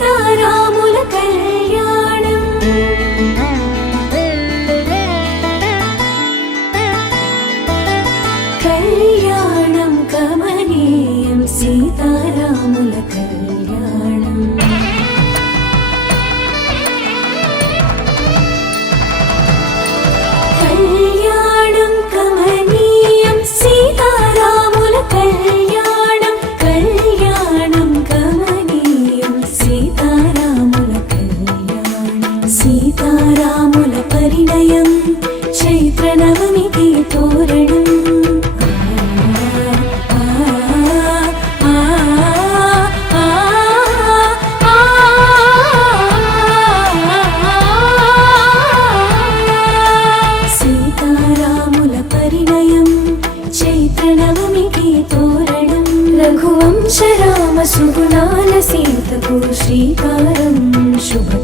సీతారాముల కళ్యాణం కళ్యాణం కమనీయం సీతారాముల కళ్యాణం కళ్యాణం కమనీయం సీతారాముల కళ్యాణం కళ్యాణం కమనీయం సీతారాముల కళ్యాణం సీతారాముల పరిణయం చైత్ర నవమికి తోరణం చైత్రనవమికి తోరణం రఘువంశ రామ సుగుణాల సీతకు శ్రీకారం శుభ